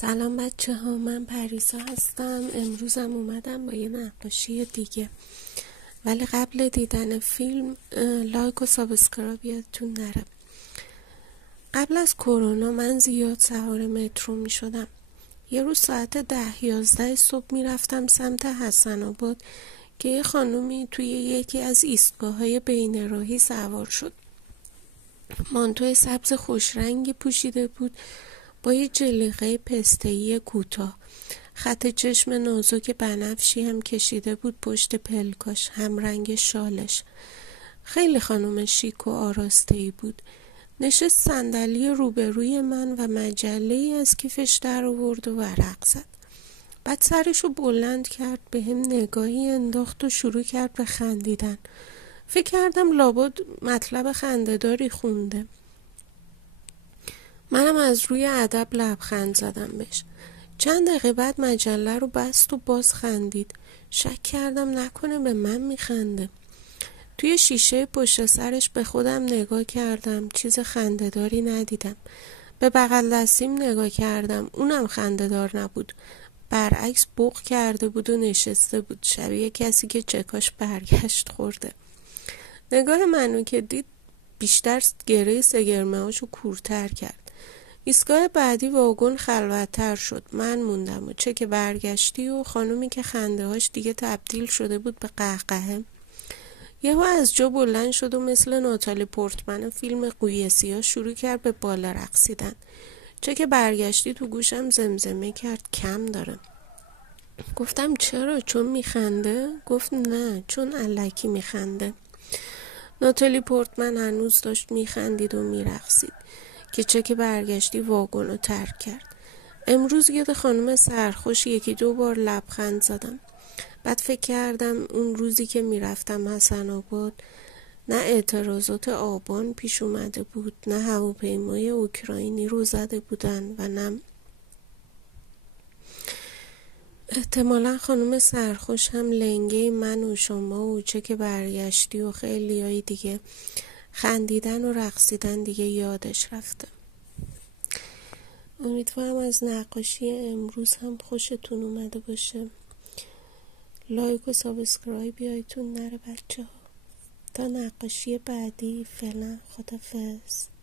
سلام بچه ها، من پریسا هستم. امروزم اومدم با یه نقاشی دیگه، ولی قبل دیدن فیلم لایک و سابسکرایب یادتون نره. قبل از کرونا من زیاد سوار مترو می شدم. یه روز ساعت 10-11 صبح می رفتم سمت حسن آباد که یه خانومی توی یکی از ایستگاه‌های بین راهی سوار شد. مانتو سبز خوشرنگی پوشیده بود با یه جلیقه پسته‌ای کوتاه. خط چشم نازک بنفشی هم کشیده بود پشت پلکاش، هم رنگ شالش. خیلی خانم شیک و آراسته‌ای بود. نشست صندلی روبروی من و مجله‌ای از کیفش در آورد و ورق زد. بعد سرشو بلند کرد، به هم نگاهی انداخت و شروع کرد به خندیدن. فکر کردم لابد مطلب خنده‌داری خونده. منم از روی ادب لبخند زدم بهش. چند دقیقه بعد مجله رو بست و باز خندید. شک کردم نکنه به من میخنده. توی شیشه پشت سرش به خودم نگاه کردم، چیز خنده‌داری ندیدم. به بغل دستیم نگاه کردم، اونم خنده‌دار نبود. برعکس بوق کرده بود و نشسته بود، شبیه کسی که چکاش برگشت خورده. نگاه منو که دید بیشتر گره سگرمه هاشو کورتر کرد. ایستگاه بعدی واگن خلوت‌تر شد. من موندم و چک برگشتی و خانومی که خنده هاش دیگه تبدیل شده بود به قهقهه. یهو از جا بلند شد و مثل ناتالی پورتمن فیلم قوی سیاه شروع کرد به بالا رقصیدن. چک برگشتی تو گوشم زمزمه کرد کم داره. گفتم چرا؟ چون میخنده؟ گفت نه، چون الکی میخنده. ناتالی پورتمن هنوز داشت میخندید و میرقصید که چک برگشتی واگن رو ترک کرد. امروز یاد خانم سرخوش 1-2 بار لبخند زدم. بعد فکر کردم اون روزی که میرفتم حسن آباد نه اعتراضات آبان پیش اومده بود، نه هواپیمای اوکراینی رو زده بودن و نه احتمالا خانم سرخوش هم لنگه من و شما و چک برگشتی و خیلی های دیگه خندیدن و رقصیدن دیگه یادش رفته. امیدوارم از نقاشی امروز هم خوشتون اومده باشه. لایک و سابسکرایب یادتون نره بچه ها. تا نقاشی بعدی، فعلا خدافظ.